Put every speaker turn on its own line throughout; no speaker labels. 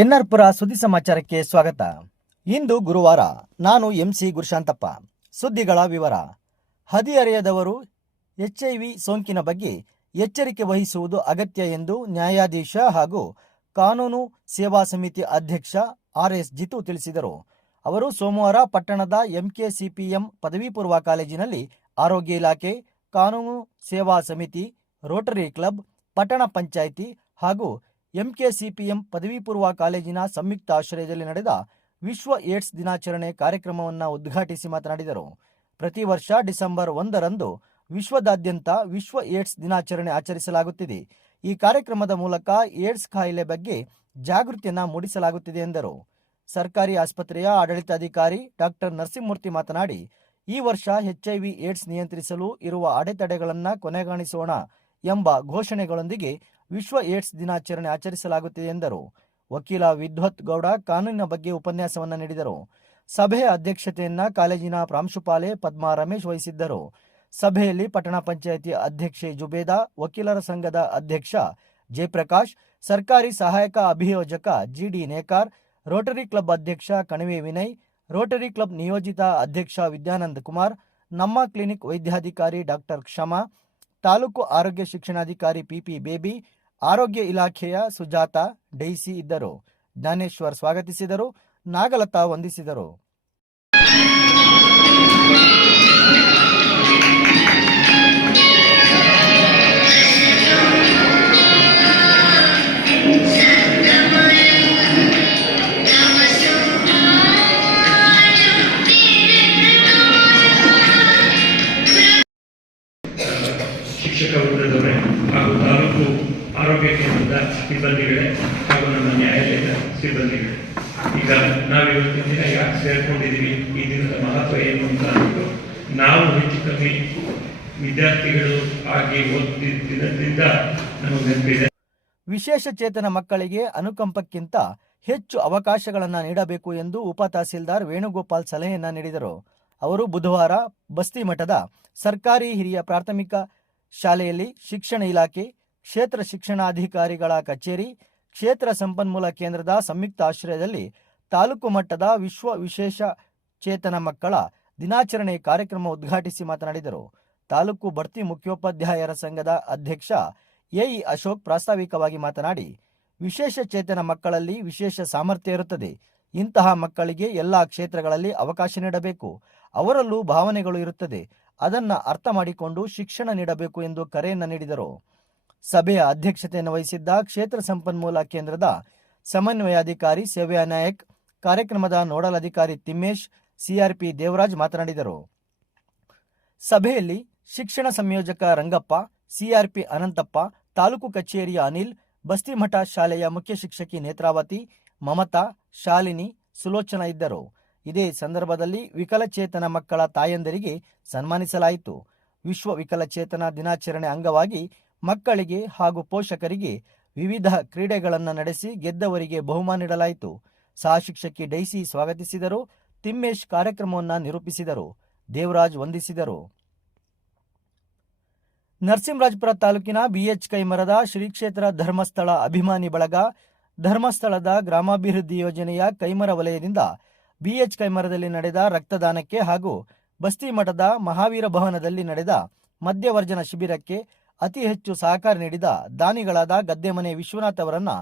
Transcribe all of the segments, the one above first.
ಎನ್ಆರ್ಪುರ ಸುದ್ದಿ ಸಮಾಚಾರಕ್ಕೆ ಸ್ವಾಗತ. ಇಂದು ಗುರುವಾರ ನಾನು ಎಂಸಿ ಗುರುಶಾಂತಪ್ಪ. ಸುದ್ದಿಗಳ ವಿವರ. ಹದಿಹರೆಯದವರು ಎಚ್ಐವಿ ಸೋಂಕಿನ ಬಗ್ಗೆ ಎಚ್ಚರಿಕೆ ವಹಿಸುವುದು ಅಗತ್ಯ ಎಂದು ನ್ಯಾಯಾಧೀಶ ಹಾಗೂ ಕಾನೂನು ಸೇವಾ ಸಮಿತಿ ಅಧ್ಯಕ್ಷ ಆರ್ ಎಸ್ ಜಿತು ತಿಳಿಸಿದರು. ಅವರು ಸೋಮವಾರ ಪಟ್ಟಣದ ಎಂಕೆಸಿಪಿಎಂ ಪದವಿ ಪೂರ್ವ ಕಾಲೇಜಿನಲ್ಲಿ ಆರೋಗ್ಯ ಇಲಾಖೆ, ಕಾನೂನು ಸೇವಾ ಸಮಿತಿ, ರೋಟರಿ ಕ್ಲಬ್, ಪಟ್ಟಣ ಪಂಚಾಯಿತಿ ಹಾಗೂ ಎಂಕೆಸಿಪಿಎಂ ಪದವಿ ಪೂರ್ವ ಕಾಲೇಜಿನ ಸಂಯುಕ್ತ ಆಶ್ರಯದಲ್ಲಿ ನಡೆದ ವಿಶ್ವ ಏಡ್ಸ್ ದಿನಾಚರಣೆ ಕಾರ್ಯಕ್ರಮವನ್ನು ಉದ್ಘಾಟಿಸಿ ಮಾತನಾಡಿದರು. ಪ್ರತಿ ವರ್ಷ ಡಿಸೆಂಬರ್ ಒಂದರಂದು ವಿಶ್ವದಾದ್ಯಂತ ವಿಶ್ವ ಏಡ್ಸ್ ದಿನಾಚರಣೆ ಆಚರಿಸಲಾಗುತ್ತಿದೆ. ಈ ಕಾರ್ಯಕ್ರಮದ ಮೂಲಕ ಏಡ್ಸ್ ಕಾಯಿಲೆ ಬಗ್ಗೆ ಜಾಗೃತಿಯನ್ನು ಮೂಡಿಸಲಾಗುತ್ತಿದೆ ಎಂದರು. ಸರ್ಕಾರಿ ಆಸ್ಪತ್ರೆಯ ಆಡಳಿತಾಧಿಕಾರಿ ಡಾಕ್ಟರ್ ನರಸಿಂಹಮೂರ್ತಿ ಮಾತನಾಡಿ, ಈ ವರ್ಷ ಎಚ್ಐವಿ ಏಡ್ಸ್ ನಿಯಂತ್ರಿಸಲು ಇರುವ ಅಡೆತಡೆಗಳನ್ನು ಕೊನೆಗಾಣಿಸೋಣ ಎಂಬ ಘೋಷಣೆಗಳೊಂದಿಗೆ ವಿಶ್ವ ಏಡ್ಸ್ ದಿನಾಚರಣೆ ಆಚರಿಸಲಾಗುತ್ತಿದೆ ಎಂದರು. ವಕೀಲ ವಿದ್ವತ್ ಗೌಡ ಕಾನೂನಿನ ಬಗ್ಗೆ ಉಪನ್ಯಾಸವನ್ನು ನೀಡಿದರು. ಸಭೆಯ ಅಧ್ಯಕ್ಷತೆಯನ್ನ ಕಾಲೇಜಿನ ಪ್ರಾಂಶುಪಾಲೆ ಪದ್ಮಾ ರಮೇಶ್ ವಹಿಸಿದ್ದರು. ಸಭೆಯಲ್ಲಿ ಪಟ್ಟಣ ಪಂಚಾಯಿತಿ ಅಧ್ಯಕ್ಷೆ ಜುಬೇದಾ, ವಕೀಲರ ಸಂಘದ ಅಧ್ಯಕ್ಷ ಜಯಪ್ರಕಾಶ್, ಸರ್ಕಾರಿ ಸಹಾಯಕ ಅಭಿಯೋಜಕ ಜಿಡಿ ನೇಕಾರ್, ರೋಟರಿ ಕ್ಲಬ್ ಅಧ್ಯಕ್ಷ ಕಣಿವೆ ವಿನಯ್, ರೋಟರಿ ಕ್ಲಬ್ ನಿಯೋಜಿತ ಅಧ್ಯಕ್ಷ ವಿದ್ಯಾನಂದ ಕುಮಾರ್, ನಮ್ಮ ಕ್ಲಿನಿಕ್ ವೈದ್ಯಾಧಿಕಾರಿ ಡಾಕ್ಟರ್ ಕ್ಷಮಾ, ತಾಲೂಕು ಆರೋಗ್ಯ ಶಿಕ್ಷಣಾಧಿಕಾರಿ ಪಿಪಿ ಬೇಬಿ ಆರೋಗ್ಯ ಇಲಾಖೆಯ ಸುಜಾತ ಡೈಸಿ ಇದ್ದರು. ಜ್ಞಾನೇಶ್ವರ್ ಸ್ವಾಗತಿಸಿದರು. ನಾಗಲತಾ ವಂದಿಸಿದರು.
ಶಿಕ್ಷಕ ಹಾಗೂ ಆರೋಗ್ಯ ಕೇಂದ್ರದ ಸಿಬ್ಬಂದಿಗಳೇ ಹಾಗೂ ನಮ್ಮ ನ್ಯಾಯಾಲಯದ ಸಿಬ್ಬಂದಿಗಳೇ. ಈಗ ನಾವಿವತ್ತಿನ ದಿನ ಯಾಕೆ ಸೇರ್ಕೊಂಡಿದ್ದೀವಿ ಈ ದಿನದ ಮಹತ್ವ ಏನು ಅಂತ ಅಂದ್ಬಿಟ್ಟು ನಾವು ಹೆಚ್ಚು ಕಮ್ಮಿ ವಿದ್ಯಾರ್ಥಿಗಳು ಆಗಿ ಓದ್ತಿದ್ದ ದಿನದಿಂದ ನಮಗೆ ನೆನಪಿದೆ.
ವಿಶೇಷ ಚೇತನ ಮಕ್ಕಳಿಗೆ ಅನುಕಂಪಕ್ಕಿಂತ ಹೆಚ್ಚು ಅವಕಾಶಗಳನ್ನು ನೀಡಬೇಕು ಎಂದು ಉಪ ತಹಸೀಲ್ದಾರ್ ವೇಣುಗೋಪಾಲ್ ಸಲಹೆಯನ್ನ ನೀಡಿದರು. ಅವರು ಬುಧವಾರ ಬಸ್ತಿ ಮಠದ ಸರ್ಕಾರಿ ಹಿರಿಯ ಪ್ರಾಥಮಿಕ ಶಾಲೆಯಲ್ಲಿ ಶಿಕ್ಷಣ ಇಲಾಖೆ ಕ್ಷೇತ್ರ ಶಿಕ್ಷಣಾಧಿಕಾರಿಗಳ ಕಚೇರಿ, ಕ್ಷೇತ್ರ ಸಂಪನ್ಮೂಲ ಕೇಂದ್ರದ ಸಂಯುಕ್ತ ಆಶ್ರಯದಲ್ಲಿ ತಾಲೂಕು ಮಟ್ಟದ ವಿಶ್ವ ವಿಶೇಷ ಚೇತನ ಮಕ್ಕಳ ದಿನಾಚರಣೆ ಕಾರ್ಯಕ್ರಮ ಉದ್ಘಾಟಿಸಿ ಮಾತನಾಡಿದರು. ತಾಲೂಕು ಬಡ್ತಿ ಮುಖ್ಯೋಪಾಧ್ಯಾಯರ ಸಂಘದ ಅಧ್ಯಕ್ಷ ಎಇ ಅಶೋಕ್ ಪ್ರಾಸ್ತಾವಿಕವಾಗಿ ಮಾತನಾಡಿ, ವಿಶೇಷ ಚೇತನ ಮಕ್ಕಳಲ್ಲಿ ವಿಶೇಷ ಸಾಮರ್ಥ್ಯ ಇರುತ್ತದೆ. ಇಂತಹ ಮಕ್ಕಳಿಗೆ ಎಲ್ಲಾ ಕ್ಷೇತ್ರಗಳಲ್ಲಿ ಅವಕಾಶ ನೀಡಬೇಕು. ಅವರಲ್ಲೂ ಭಾವನೆಗಳು ಇರುತ್ತದೆ. ಅದನ್ನು ಅರ್ಥ ಮಾಡಿಕೊಂಡು ಶಿಕ್ಷಣ ನೀಡಬೇಕು ಎಂದು ಕರೆಯನ್ನು ನೀಡಿದರು. ಸಭೆಯ ಅಧ್ಯಕ್ಷತೆಯನ್ನು ವಹಿಸಿದ್ದ ಕ್ಷೇತ್ರ ಸಂಪನ್ಮೂಲ ಕೇಂದ್ರದ ಸಮನ್ವಯಾಧಿಕಾರಿ ಸೇವ್ಯಾ ನಾಯಕ್, ಕಾರ್ಯಕ್ರಮದ ನೋಡಲ್ ಅಧಿಕಾರಿ ತಿಮ್ಮೇಶ್, ಸಿಆರ್ಪಿ ದೇವರಾಜ್ ಮಾತನಾಡಿದರು. ಸಭೆಯಲ್ಲಿ ಶಿಕ್ಷಣ ಸಂಯೋಜಕ ರಂಗಪ್ಪ, ಸಿಆರ್ಪಿ ಅನಂತಪ್ಪ, ತಾಲೂಕು ಕಚೇರಿಯ ಅನಿಲ್, ಬಸ್ತಿಮಠ ಶಾಲೆಯ ಮುಖ್ಯ ಶಿಕ್ಷಕಿ ನೇತ್ರಾವತಿ, ಮಮತಾ, ಶಾಲಿನಿ, ಸುಲೋಚನಾ ಇದ್ದರು. ಇದೇ ಸಂದರ್ಭದಲ್ಲಿ ವಿಕಲಚೇತನ ಮಕ್ಕಳ ತಾಯಂದರಿಗೆ ಸನ್ಮಾನಿಸಲಾಯಿತು. ವಿಶ್ವ ವಿಕಲಚೇತನ ದಿನಾಚರಣೆ ಅಂಗವಾಗಿ ಮಕ್ಕಳಿಗೆ ಹಾಗೂ ಪೋಷಕರಿಗೆ ವಿವಿಧ ಕ್ರೀಡೆಗಳನ್ನು ನಡೆಸಿ ಗೆದ್ದವರಿಗೆ ಬಹುಮಾನ ನೀಡಲಾಯಿತು. ಸಹಶಿಕ್ಷಕಿ ಡೈಸಿ ಸ್ವಾಗತಿಸಿದರು. ತಿಮ್ಮೇಶ್ ಕಾರ್ಯಕ್ರಮವನ್ನು ನಿರೂಪಿಸಿದರು. ದೇವರಾಜ್ ವಂದಿಸಿದರು. ನರಸಿಂಹರಾಜಪುರ ತಾಲೂಕಿನ ಬಿಎಚ್ ಕೈಮರದ ಶ್ರೀ ಕ್ಷೇತ್ರ ಧರ್ಮಸ್ಥಳ ಅಭಿಮಾನಿ ಬಳಗ, ಧರ್ಮಸ್ಥಳದ ಗ್ರಾಮಾಭಿವೃದ್ಧಿ ಯೋಜನೆಯ ಕೈಮರ ವಲಯದಿಂದ ಬಿಎಚ್ ಕೈಮರದಲ್ಲಿ ನಡೆದ ರಕ್ತದಾನಕ್ಕೆ ಹಾಗೂ ಬಸ್ತಿ ಮಠದ ಮಹಾವೀರ ಭವನದಲ್ಲಿ ನಡೆದ ಮದ್ಯವರ್ಜನ ಶಿಬಿರಕ್ಕೆ ಅತಿ ಹೆಚ್ಚು ಸಹಕಾರ ನೀಡಿದ ದಾನಿಗಳಾದ ಗದ್ದೆಮನೆ ವಿಶ್ವನಾಥ್ ಅವರನ್ನ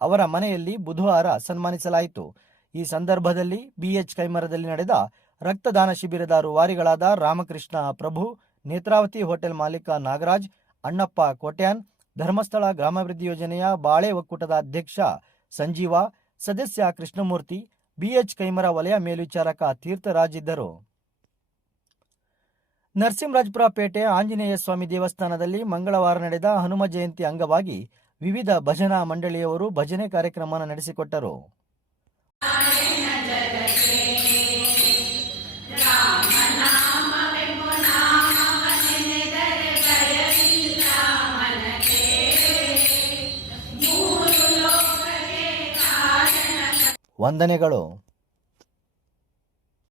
ಅವರ ಮನೆಯಲ್ಲಿ ಬುಧವಾರ ಸನ್ಮಾನಿಸಲಾಯಿತು. ಈ ಸಂದರ್ಭದಲ್ಲಿ ಬಿಎಚ್ ಕೈಮರದಲ್ಲಿ ನಡೆದ ರಕ್ತದಾನ ಶಿಬಿರದ ರೂವಾರಿಗಳಾದ ರಾಮಕೃಷ್ಣ ಪ್ರಭು, ನೇತ್ರಾವತಿ ಹೋಟೆಲ್ ಮಾಲೀಕ ನಾಗರಾಜ್, ಅಣ್ಣಪ್ಪ ಕೋಟ್ಯಾನ್, ಧರ್ಮಸ್ಥಳ ಗ್ರಾಮಾಭಿವೃದ್ಧಿ ಯೋಜನೆಯ ಬಾಳೆ ಒಕ್ಕೂಟದ ಅಧ್ಯಕ್ಷ ಸಂಜೀವ, ಸದಸ್ಯ ಕೃಷ್ಣಮೂರ್ತಿ ಬಿಎಚ್ ಕೈಮರ ವಲಯ ಮೇಲ್ವಿಚಾರಕ ತೀರ್ಥರಾಜ್ ಇದ್ದರು. ನರಸಿಂಹರಾಜಪುರ ಪೇಟೆ ಆಂಜನೇಯ ಸ್ವಾಮಿ ದೇವಸ್ಥಾನದಲ್ಲಿ ಮಂಗಳವಾರ ನಡೆದ ಹನುಮ ಜಯಂತಿ ಅಂಗವಾಗಿ ವಿವಿಧ ಭಜನಾ ಮಂಡಳಿಯವರು ಭಜನೆ ಕಾರ್ಯಕ್ರಮ ನಡೆಸಿಕೊಟ್ಟರು. ವಂದನೆಗಳು.